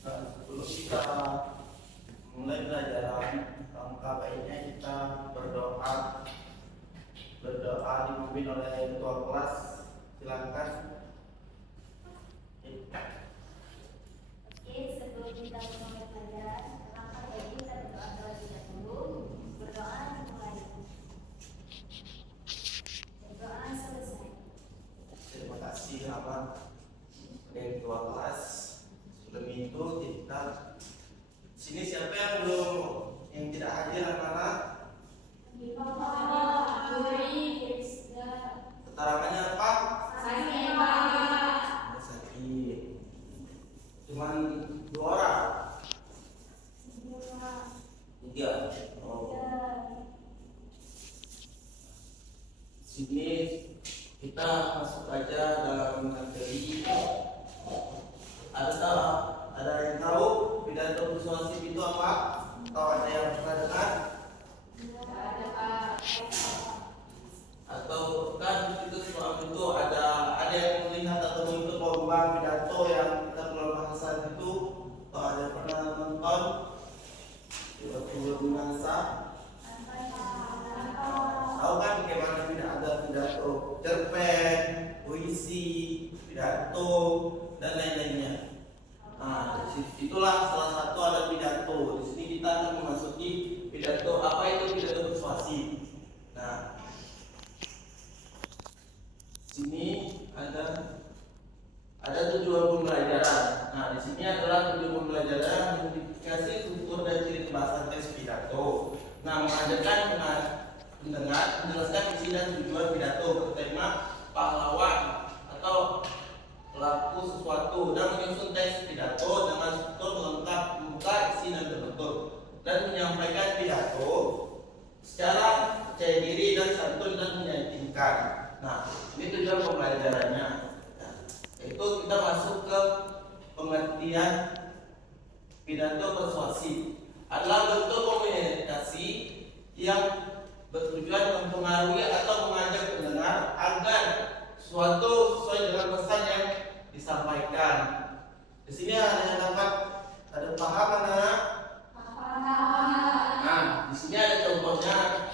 Nah, sebelum kita mulai pelajaran, langkah baiknya kita berdoa. Berdoa dipimpin oleh ketua kelas. Silakan. Oke, sebelum kita mulai pelajaran, langkah baiknya kita berdoa terlebih dahulu. Berdoa dimulai. Berdoa selesai. Terima kasih Abang ketua kelas. Sebelum itu kita sini siapa yang belum yang tidak hadir anak-anak? Keterangannya apa? Sakit. Cuman 2 orang. 3. Oh. Sini kita masuk aja dalam materi. Ada yang tahu pidato persuasif itu apa? Atau ada yang pernah dengar? Atau kan itu soal itu ada yang melihat atau mengikut lomba pidato yang kita pernah bahasan itu, atau ada yang pernah nonton film bahasa? Tahu kan bagaimana ada pidato, cerpen, puisi, pidato dan lain-lainnya. Nah, itulah salah satu ada pidato. Di sini kita akan memasuki pidato. Apa itu pidato persuasif? Nah, sini ada tujuan pembelajaran. Nah, di sini adalah tujuan pembelajaran yang dikasih struktur dan ciri pembahasan tes pidato. Nah, mengajarkan pendengar menjelaskan isi dan tujuan pidato bertema pahlawan atau pelaku sesuatu dan menyusun teks pidato dengan struktur lengkap, membuka isi dan berbentuk dan menyampaikan pidato secara percaya diri dan santun dan meyakinkan. Nah, ini tujuan pembelajarannya. Nah, itu kita masuk ke pengertian pidato persuasif. Adalah bentuk komunikasi yang bertujuan mempengaruhi atau mengajak pendengar agar suatu sesuai dengan pesan yang disampaikan. Di sini ada paham anak? Nah, di sini ada contohnya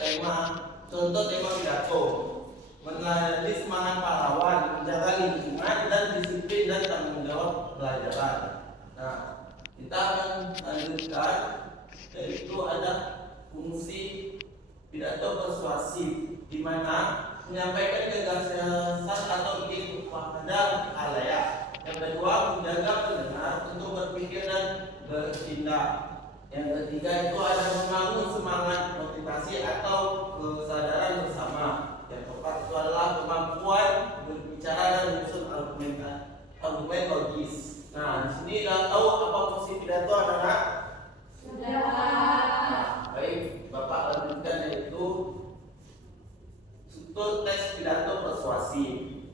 contoh tema pidato. Menjadi semangat pahlawan, menjaga lingkungan dan disiplin dan tanggung jawab pelajaran. Nah, kita akan lanjutkan, yaitu ada fungsi pidato persuasif, di mana menyampaikan gagasan atau ide kepada khalayak. Yang kedua, menjaga pendengar untuk berpikir dan bertindak. Yang ketiga itu ada membangun semangat motivasi atau kesadaran bersama. Yang keempat itu adalah kemampuan berbicara dan menyusun argumen logis. Nah, di sini sudah tahu apa fungsi pidato anak-anak? Sudah. Baik, Bapak lanjutkan, yaitu struktur tes pidato persuasif,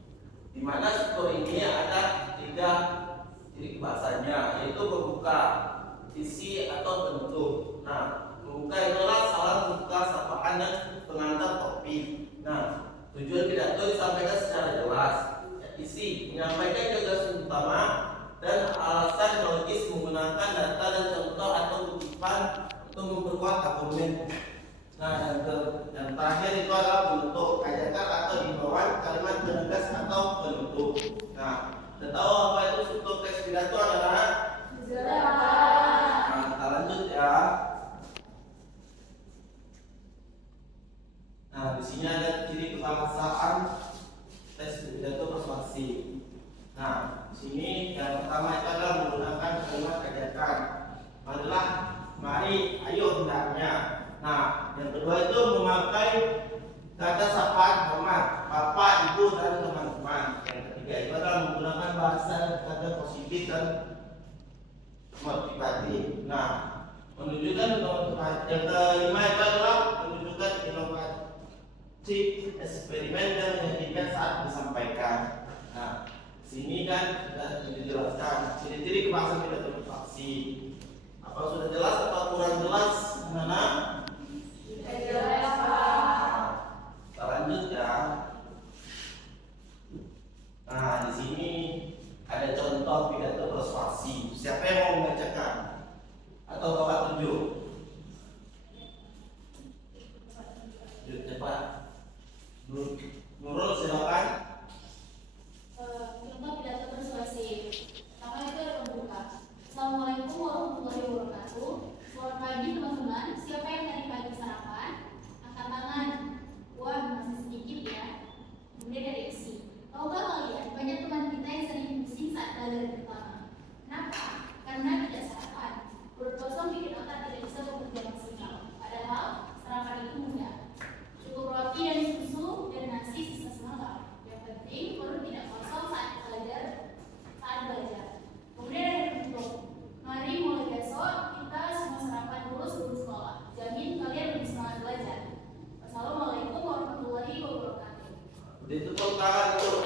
di mana struktur ini ada 3 ciri bahasanya, yaitu membuka, isi atau bentuk. Nah, membuka itulah salam membuka, sapaan dan pengantar topik. Nah, tujuan pidato disampaikan secara jelas. Isi menyampaikan gagasan utama dan alasan logis menggunakan data dan contoh atau kutipan untuk memperkuat argumen. Nah, yang terakhir itu adalah bentuk, ajakan atau himbauan, kalimat penegas atau penutup. Nah, kita tahu apa itu struktur teks pidato adalah? Nah, kita lanjut ya. Nah, di sini ada ciri kebahasaan tes pidato persuasif. Nah, di sini yang pertama itu adalah menggunakan kalimat ajakan. Mari, ayo hendaknya. Nah, yang kedua itu memakai kata sapaan hormat, bapak, ibu, dan teman-teman. Yang ketiga itu adalah menggunakan bahasa kata positif dan motivatif. Nah, menunjukkan yang kelima itu adalah menunjukkan inovasi eksperimen dan meyakinkan saat disampaikan. Nah, sini kan sudah dijelaskan ciri-ciri kebahasaan pidato persuasif. Apa sudah jelas atau kurang jelas? Mana? Sudah jelas, Pak. Kita lanjut ya. Nah, di sini ada contoh pidato persuasif. Siapa yang mau mengerjakan? Atau Bapak tunjuk? Cepat. Nurul silakan. Contoh pidato persuasif. Pertama itu ada pembuka. Assalamualaikum warahmatullahi wabarakatuh. Selamat pagi teman-teman. Siapa yang tadi pagi sarapan? Angkat tangan. Wah, masih sedikit ya. Kemudian ada isi. Tahukah kalian banyak teman kita yang sering pusing saat belajar pertama. Kenapa? Karena tidak sarapan. Perut kosong bikin otak tidak bisa bekerja maksimal. Padahal sarapan itu mudah. Cukup roti dan susu dan nasi sisa semalam. Yang penting perut tidak kosong saat belajar. Kemudian ada penutup. Mari mulai besok kita semua sarapan dulu sebelum sekolah. Jamin kalian lebih semangat belajar. Wassalamualaikum warahmatullahi wabarakatuh. Ditepuk tangan dulu.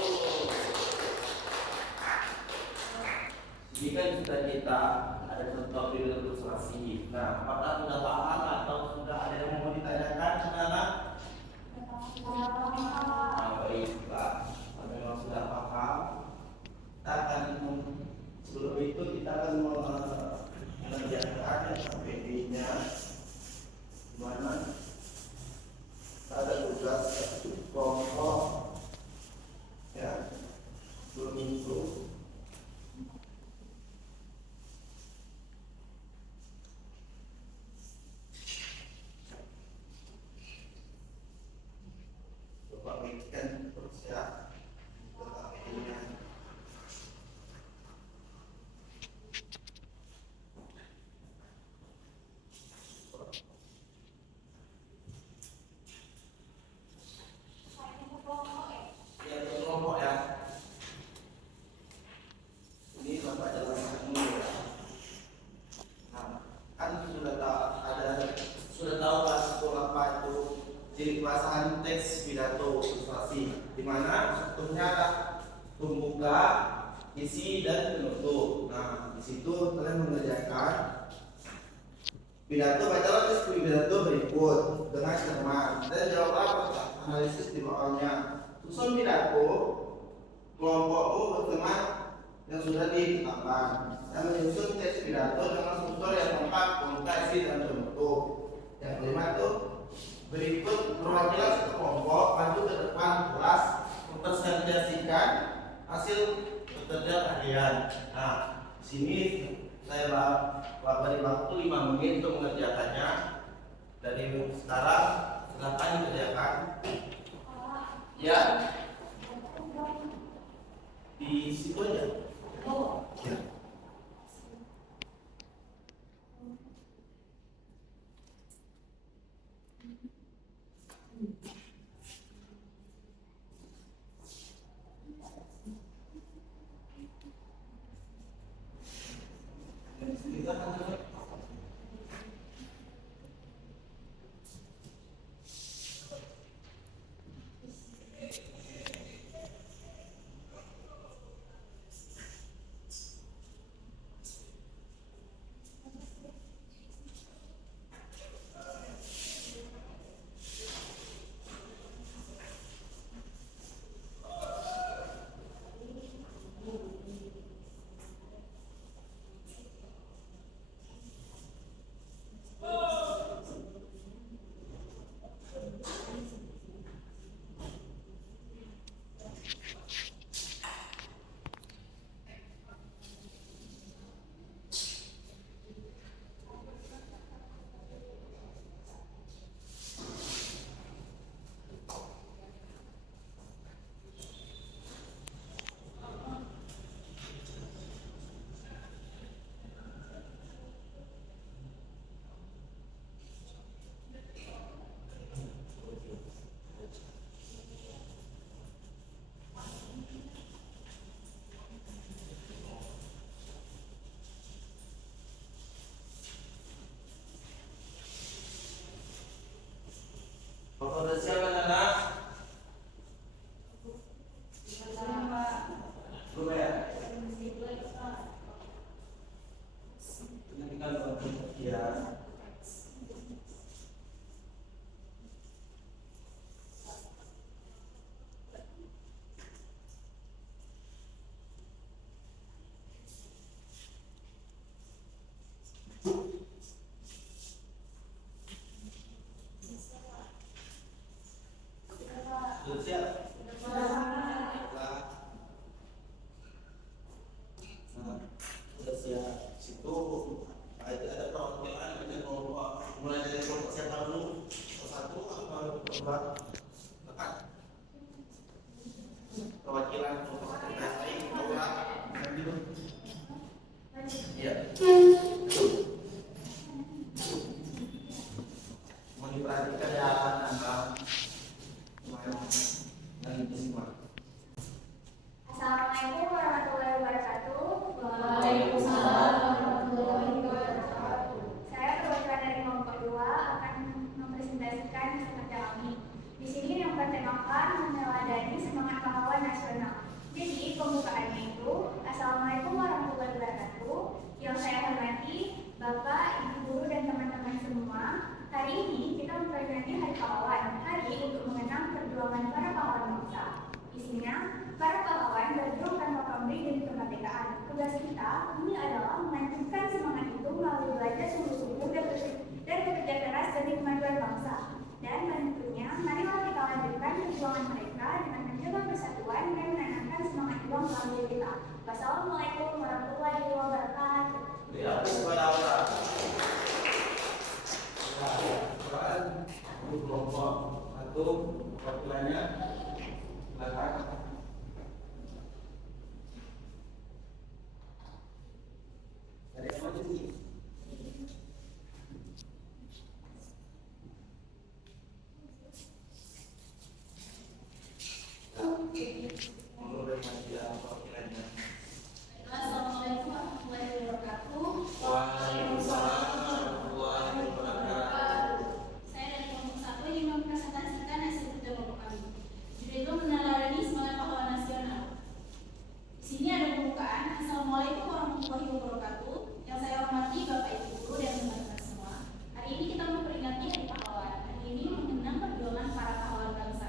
Ini kan sudah kita ada contoh pidato persuasif. Nah, apakah sudah paham atau sudah ada yang mau ditanyakan, anak-anak? Baiklah, kalau memang sudah paham, kita akan sebelum itu kita akan mengerjakan PD-nya, di mana ada tugas kelompok, ya, belum itu. Coba bikin persiap tetapinya. Ya, kelompok ya. Ini Bapak jelaskan dulu ya. Nah, kan sudah tahu pas sekolah apa itu ciri kelasan teks pidato persuasi, di mana strukturnya ada pembuka, isi dan penutup. Nah, di situ kalian mengerjakan pidato, bacalah teks pidato berikut dengan cermat dan jawablah analisis di bawahnya. Susun pidato kelompokmu berteman yang sudah ditetapkan dan menyusun teks pidato dengan struktur yang lengkap, pembuka, isi dan penutup. Yang kelima itu berikut perwakilan satu kelompok maju ke depan kelas mempresentasikan hasil bekerja kalian. Nah, sini saya beri waktu 5 menit untuk mengerjakannya. Dari sekarang silakan dikerjakan. Ya, di situ aja. Ya. coba lekat perwakilan PSI Laura ambil. Iya. Mau diperhatikan ya anak-anak dan itu semua. Assalamualaikum warahmatullahi wabarakatuh. Waalaikumsalam warahmatullahi wabarakatuh. Saya perwakilan dari kelompok 2 akan mempresentasikan semacam kami. Di sini yang bertemakan meneladani semangat pahlawan nasional. Jadi pembukaannya itu Assalamualaikum warahmatullahi wabarakatuh. Yang saya hormati Bapak, Ibu guru dan teman-teman semua. Hari ini kita memperingati Hari Pahlawan, hari untuk mengenang perjuangan para pahlawan bangsa. Isinya, para pahlawan berjuang tanpa pamrih demi kemerdekaan. Tugas kita ini adalah melanjutkan semangat itu melalui belajar sungguh-sungguh dan bekerja keras demi kemajuan bangsa. Dan tentunya, marilah kita lanjutkan perjuangan mereka dengan menjaga persatuan dan menanamkan semangat juang dalam diri kita. Wassalamualaikum warahmatullahi wabarakatuh. Diapus kepada Allah. Quran untuk kelompok 1 perwakilannya silakan. Dari apa sih? Menurut masalah perwakilannya. Assalamualaikum warahmatullahi wabarakatuh. Waalaikumsalam warahmatullahi wabarakatuh. Saya dari kelompok 1 ingin mempresentasikan hasil kerja kelompok kami. Judul meneladani semangat pahlawan nasional. Di sini ada pembukaan. Assalamualaikum warahmatullahi wabarakatuh. Yang saya hormati Bapak Ibu guru dan teman-teman semua. Hari ini kita memperingati Hari Pahlawan. Hari ini mengenang perjuangan para pahlawan bangsa.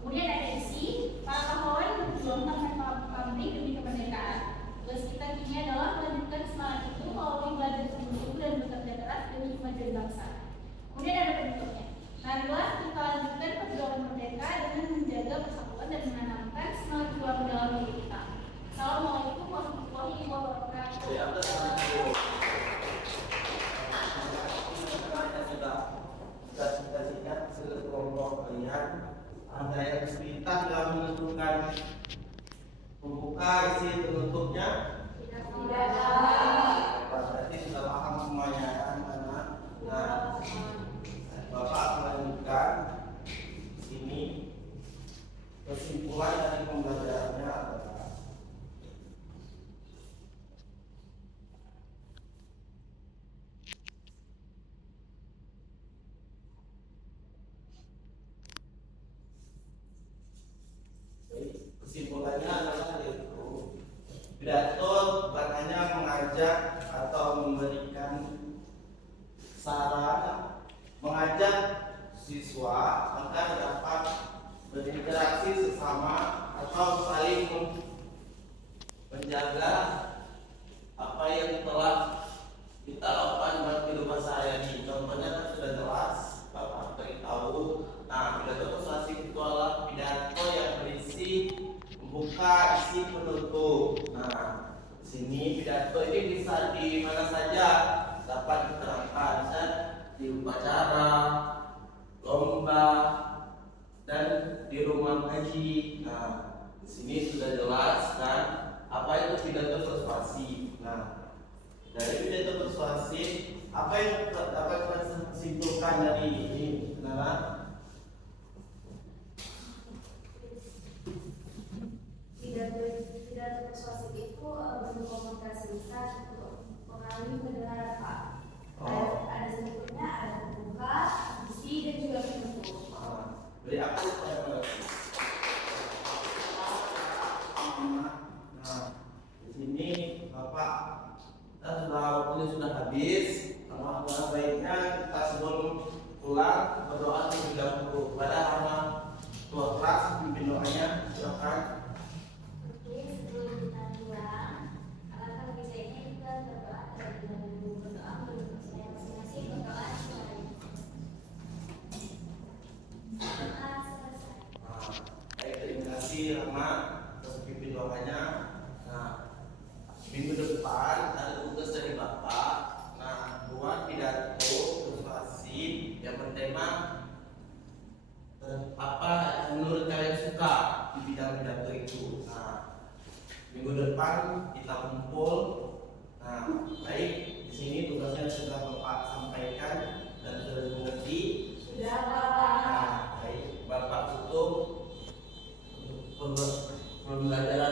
Kemudian ada isi para pahlawan berjuang tanpa pamrih demi kemerdekaan. Tugas kita kini adalah melanjutkan semangat itu melalui belajar sungguh-sungguh dan bekerja keras demi kemajuan bangsa. Kemudian ada penutupnya. Marilah kita lanjutkan perjuangan merdeka dengan menjaga persatuan dan menanamkan semangat juang dalam diri kita. Assalamualaikum warahmatullahi wabarakatuh. Di atas kita presentasikan sekelompok kalian. Ada yang kesulitan dalam menentukan pembuka, isi penutupnya. Berarti sudah paham semuanya anak-anak. Nah, Bapak melanjutkan sini kesimpulan dari pembelajarannya adalah kesimpulannya adalah yaitu pidato bukan hanya mengajak atau memberikan saran, mengajak siswa agar dapat berinteraksi sesama atau saling menjaga apa yang telah kita lakukan dalam kehidupan sehari-hari. Contohnya kan sudah jelas Bapak beritahu. Nah, pidato persuasif itu adalah pidato yang berisi membuka, isi, penutup. Nah, di sini pidato ini bisa di mana saja dapat diterapkan, bisa di upacara, lomba, dan di rumah ngaji. Nah, di sini sudah jelas kan apa itu pidato persuasif. Nah, dari pidato persuasif apa yang dapat kita simpulkan dari ini? Nah, Pidato persuasif itu bentuk komunikasi lisan untuk mengalami pendengaran Pak. Ada sebetulnya ada pembuka, isi dan juga penutup. Beri aku nah, di sini Bapak kita waktunya sudah habis. Alhamdulillah baiknya kita sebelum pulang berdoa terlebih dahulu kepada Allah tua kelas pimpin doanya silakan. Oke, sebelum kita pulang, alangkah biasanya kita berdoa terlebih dahulu. Berdoa menurut saya masing-masing berdoa selesai. Baik, terima kasih Rama atas pimpin doanya. Nah, minggu depan ada tugas dari Bapak. Nah, buat pidato persuasif yang bertema pembelajaran